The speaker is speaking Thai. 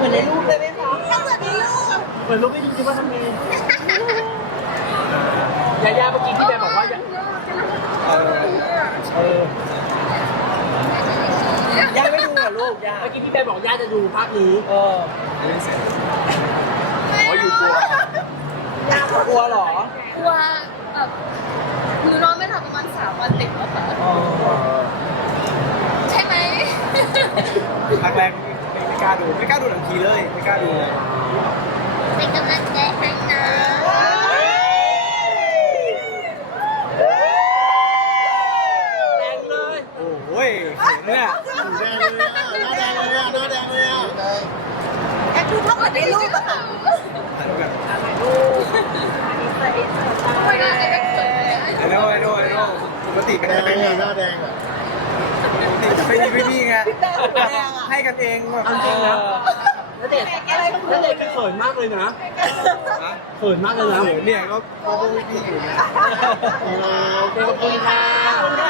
หมือนในรูปเลยไหมคะ เหมือนในรูปเหมือนรูปไม่จริงว่าทำไงยายาเมื่อกี้ที่แบบบอกว่าจะยายไม่ดูเหรอลูกยาย เมื่อกี้ที่แบนบอกยายจะดูภาคนี้เออไม่เสร็จอยู่กลัวย่ากลัวเหรอ กลัว แบบหนูนอนไม่หลับประมาณสามวันติดแล้วค่ะใช่ไหมแรกๆกล้าดูไม่กล้าดูหนังผีเลยไม่กล้าดูไม่กำลังเจ๊ให้นะไปดูไปดูไปดูปกติเป็นยังไงหน้าแดงอ่ะไปดูไปดูะให้กันเองแบบจริงนะแล้วเเขินมากเลยนะเขินมากเลยนะเนี่ยก็ขอบคี่อยู่นะขอบคุณค่ะ